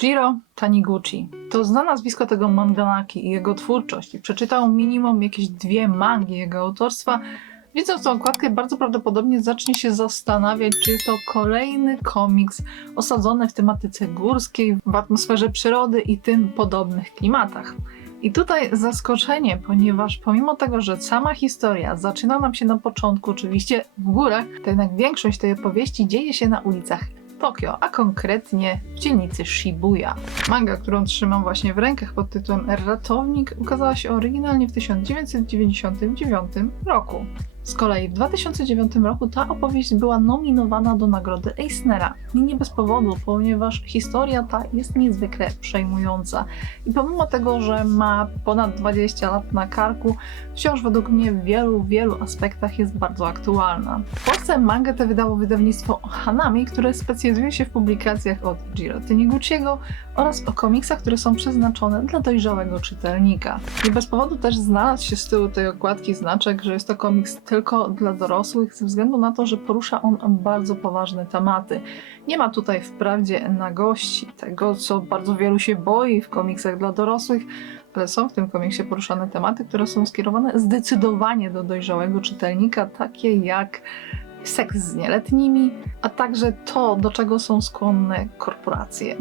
Jiro Taniguchi to zna nazwisko tego manganaki i jego twórczość. I przeczytał minimum jakieś dwie mangi jego autorstwa. Widząc tę okładkę, bardzo prawdopodobnie zacznie się zastanawiać, czy jest to kolejny komiks osadzony w tematyce górskiej, w atmosferze przyrody i tym podobnych klimatach. I tutaj zaskoczenie, ponieważ pomimo tego, że sama historia zaczyna nam się na początku, oczywiście w górach, to jednak większość tej opowieści dzieje się na ulicach Tokio, a konkretnie w dzielnicy Shibuya. Manga, którą trzymam właśnie w rękach pod tytułem Ratownik, ukazała się oryginalnie w 1999 roku. Z kolei w 2009 roku ta opowieść była nominowana do nagrody Eisnera. I nie bez powodu, ponieważ historia ta jest niezwykle przejmująca. I pomimo tego, że ma ponad 20 lat na karku, wciąż według mnie w wielu, wielu aspektach jest bardzo aktualna. W Polsce mangę tę wydało wydawnictwo Hanami, które specjalizuje się w publikacjach od Jiro Taniguchiego oraz o komiksach, które są przeznaczone dla dojrzałego czytelnika. Nie bez powodu też znalazł się z tyłu tej okładki znaczek, że jest to komiks tylko dla dorosłych, ze względu na to, że porusza on bardzo poważne tematy. Nie ma tutaj wprawdzie nagości, tego co bardzo wielu się boi w komiksach dla dorosłych, ale są w tym komiksie poruszane tematy, które są skierowane zdecydowanie do dojrzałego czytelnika, takie jak seks z nieletnimi, a także to, do czego są skłonne korporacje.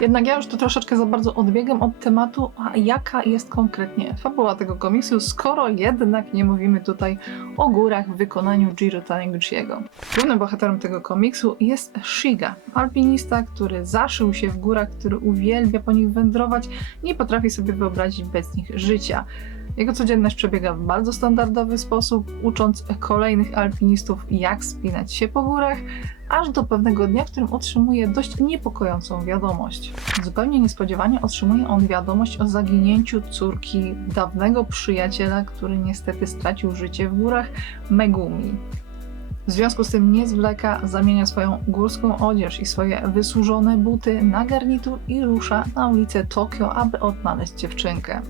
Jednak ja już tu troszeczkę za bardzo odbiegam od tematu, a jaka jest konkretnie fabuła tego komiksu, skoro jednak nie mówimy tutaj o górach w wykonaniu Jiro Taniguchiego. Głównym bohaterem tego komiksu jest Shiga, alpinista, który zaszył się w górach, który uwielbia po nich wędrować, nie potrafi sobie wyobrazić bez nich życia. Jego codzienność przebiega w bardzo standardowy sposób, ucząc kolejnych alpinistów, jak spinać się po górach, aż do pewnego dnia, w którym otrzymuje dość niepokojącą wiadomość. Zupełnie niespodziewanie otrzymuje on wiadomość o zaginięciu córki dawnego przyjaciela, który niestety stracił życie w górach, Megumi. W związku z tym nie zwleka, zamienia swoją górską odzież i swoje wysłużone buty na garnitur i rusza na ulicę Tokio, aby odnaleźć dziewczynkę.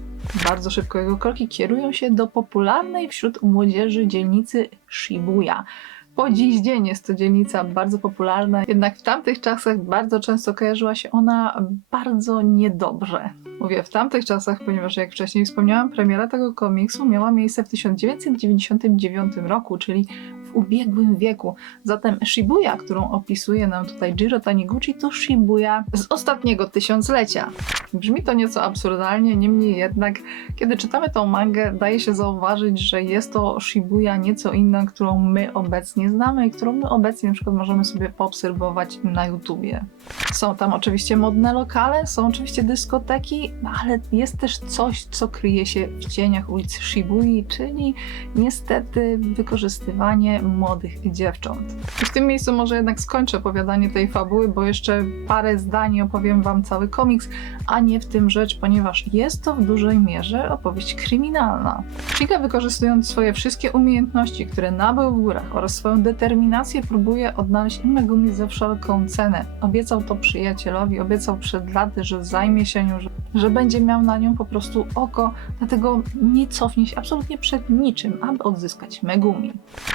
Bardzo szybko jego kroki kierują się do popularnej wśród młodzieży dzielnicy Shibuya. Po dziś dzień jest to dzielnica bardzo popularna, jednak w tamtych czasach bardzo często kojarzyła się ona bardzo niedobrze. Mówię w tamtych czasach, ponieważ jak wcześniej wspomniałam, premiera tego komiksu miała miejsce w 1999 roku, czyli ubiegłym wieku. Zatem Shibuya, którą opisuje nam tutaj Jiro Taniguchi, to Shibuya z ostatniego tysiąclecia. Brzmi to nieco absurdalnie, niemniej jednak, kiedy czytamy tą mangę, daje się zauważyć, że jest to Shibuya nieco inna, którą my obecnie znamy i którą my obecnie na przykład możemy sobie poobserwować na YouTubie. Są tam oczywiście modne lokale, są oczywiście dyskoteki, no ale jest też coś, co kryje się w cieniach ulicy Shibui, czyli niestety wykorzystywanie młodych dziewcząt. I w tym miejscu może jednak skończę opowiadanie tej fabuły, bo jeszcze parę zdań opowiem wam cały komiks, a nie w tym rzecz, ponieważ jest to w dużej mierze opowieść kryminalna. Shiga wykorzystując swoje wszystkie umiejętności, które nabył w górach oraz swoją determinację próbuje odnaleźć Megumi za wszelką cenę. Obiecał to przyjacielowi, obiecał przed laty, że zajmie się nią, że, że będzie miał na nią po prostu oko, dlatego nie cofnie się absolutnie przed niczym, aby odzyskać Megumi.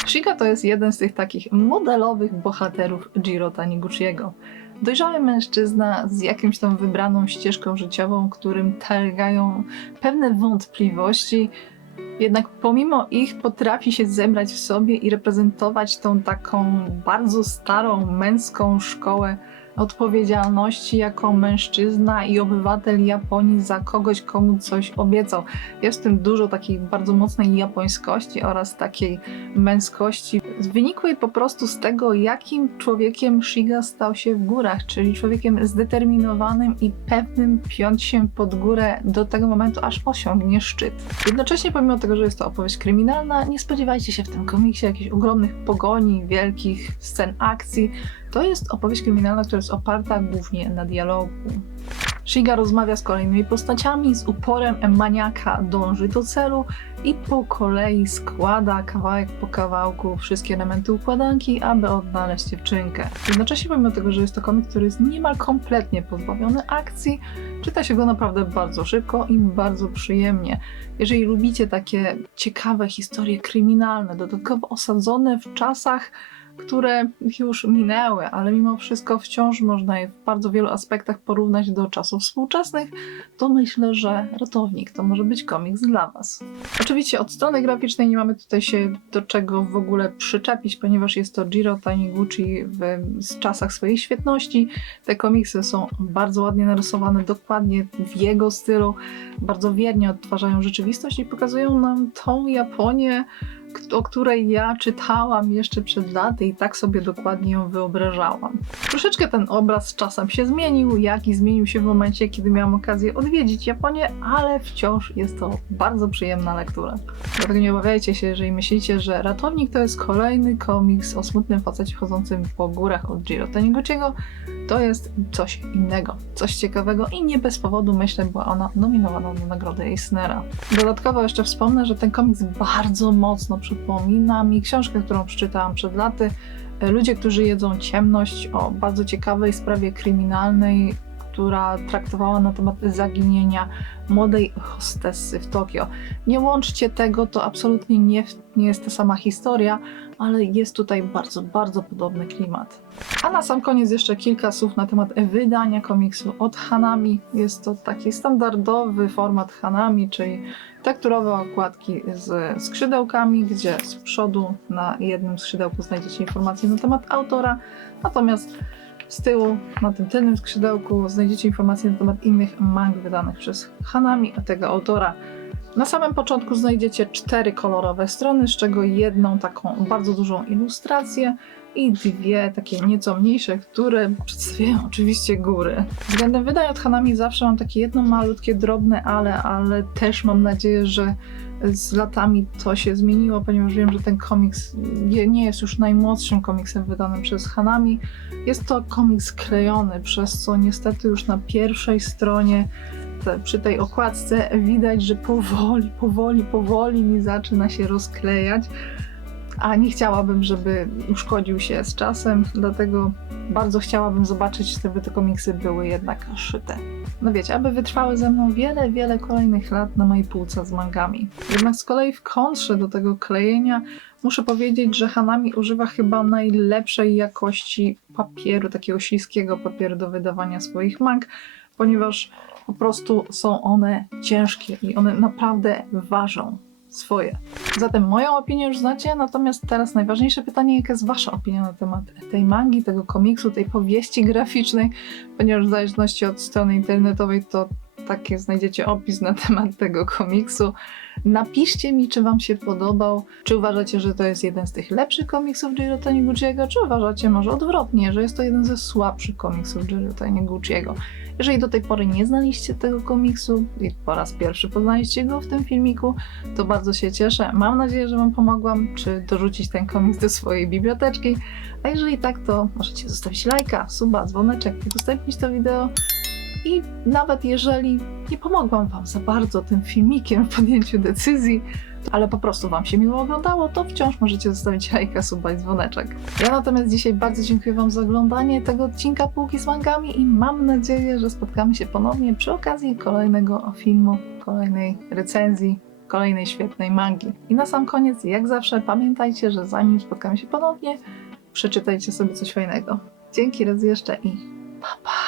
Shiga to jest jeden z tych takich modelowych bohaterów Jiro Taniguchiego. Dojrzały mężczyzna z jakimś tam wybraną ścieżką życiową, którym targają pewne wątpliwości, jednak pomimo ich potrafi się zebrać w sobie i reprezentować tą taką bardzo starą męską szkołę odpowiedzialności jako mężczyzna i obywatel Japonii za kogoś, komu coś obiecał. Jest w tym dużo takiej bardzo mocnej japońskości oraz takiej męskości, wynikłej po prostu z tego, jakim człowiekiem Shiga stał się w górach, czyli człowiekiem zdeterminowanym i pewnym piąć się pod górę do tego momentu, aż osiągnie szczyt. Jednocześnie, pomimo tego, że jest to opowieść kryminalna, nie spodziewajcie się w tym komiksie jakichś ogromnych pogoni, wielkich scen akcji. To jest opowieść kryminalna, która jest oparta głównie na dialogu. Shiga rozmawia z kolejnymi postaciami, z uporem maniaka dąży do celu i po kolei składa kawałek po kawałku wszystkie elementy układanki, aby odnaleźć dziewczynkę. Jednocześnie pomimo tego, że jest to komik, który jest niemal kompletnie pozbawiony akcji, czyta się go naprawdę bardzo szybko i bardzo przyjemnie. Jeżeli lubicie takie ciekawe historie kryminalne, dodatkowo osadzone w czasach które już minęły, ale mimo wszystko wciąż można je w bardzo wielu aspektach porównać do czasów współczesnych, to myślę, że Ratownik to może być komiks dla Was. Oczywiście od strony graficznej nie mamy tutaj się do czego w ogóle przyczepić, ponieważ jest to Jiro Taniguchi w, w czasach swojej świetności. Te komiksy są bardzo ładnie narysowane, dokładnie w jego stylu, bardzo wiernie odtwarzają rzeczywistość i pokazują nam tą Japonię, o której ja czytałam jeszcze przed laty i tak sobie dokładnie ją wyobrażałam. Troszeczkę ten obraz czasem się zmienił, jak i zmienił się w momencie, kiedy miałam okazję odwiedzić Japonię, ale wciąż jest to bardzo przyjemna lektura. Dlatego nie obawiajcie się, jeżeli myślicie, że Ratownik to jest kolejny komiks o smutnym facecie chodzącym po górach od Jiro Taniguchiego, to jest coś innego, coś ciekawego i nie bez powodu myślę była ona nominowana do nagrody Eisnera. Dodatkowo jeszcze wspomnę, że ten komiks bardzo mocno przypomina mi książkę, którą przeczytałam przed laty. E, Ludzie, którzy jedzą ciemność o bardzo ciekawej sprawie kryminalnej, która traktowała na temat zaginienia młodej hostessy w Tokio. Nie łączcie tego, to absolutnie nie, nie jest ta sama historia, ale jest tutaj bardzo, bardzo podobny klimat. A na sam koniec jeszcze kilka słów na temat wydania komiksu od Hanami. Jest to taki standardowy format Hanami, czyli tekturowe okładki z skrzydełkami, gdzie z przodu na jednym skrzydełku znajdziecie informacje na temat autora, natomiast z tyłu, na tym tylnym skrzydełku, znajdziecie informacje na temat innych mang wydanych przez Hanami, a tego autora. Na samym początku znajdziecie cztery kolorowe strony, z czego jedną taką bardzo dużą ilustrację i dwie takie nieco mniejsze, które przedstawiają oczywiście góry. Względem wydań od Hanami zawsze mam takie jedno malutkie, drobne ale, ale też mam nadzieję, że z latami to się zmieniło, ponieważ wiem, że ten komiks nie- jest już najmłodszym komiksem wydanym przez Hanami. Jest to komiks klejony, przez co niestety już na pierwszej stronie przy tej okładce widać, że powoli, powoli, powoli mi zaczyna się rozklejać. A nie chciałabym, żeby uszkodził się z czasem, dlatego bardzo chciałabym zobaczyć, żeby te komiksy były jednak szyte. No wiecie, aby wytrwały ze mną wiele, wiele kolejnych lat na mojej półce z mangami. Jednak z kolei w kontrze do tego klejenia muszę powiedzieć, że Hanami używa chyba najlepszej jakości papieru, takiego śliskiego papieru do wydawania swoich mang, ponieważ po prostu są one ciężkie i one naprawdę ważą swoje. Zatem moją opinię już znacie, natomiast teraz najważniejsze pytanie, jaka jest wasza opinia na temat tej mangi, tego komiksu, tej powieści graficznej, ponieważ w zależności od strony internetowej to takie znajdziecie opis na temat tego komiksu. Napiszcie mi, czy wam się podobał, czy uważacie, że to jest jeden z tych lepszych komiksów Jiro Taniguchiego, czy uważacie może odwrotnie, że jest to jeden ze słabszych komiksów Jiro Taniguchiego. Jeżeli do tej pory nie znaliście tego komiksu i po raz pierwszy poznaliście go w tym filmiku, to bardzo się cieszę. Mam nadzieję, że Wam pomogłam, czy dorzucić ten komiks do swojej biblioteczki. A jeżeli tak, to możecie zostawić lajka, suba, dzwoneczek, udostępnić to wideo. I nawet jeżeli nie pomogłam Wam za bardzo tym filmikiem w podjęciu decyzji, ale po prostu Wam się miło oglądało, to wciąż możecie zostawić lajka, suba i dzwoneczek. Ja natomiast dzisiaj bardzo dziękuję Wam za oglądanie tego odcinka Półki z Mangami i mam nadzieję, że spotkamy się ponownie przy okazji kolejnego filmu, kolejnej recenzji, kolejnej świetnej mangi. I na sam koniec, jak zawsze, pamiętajcie, że zanim spotkamy się ponownie, przeczytajcie sobie coś fajnego. Dzięki raz jeszcze i pa pa!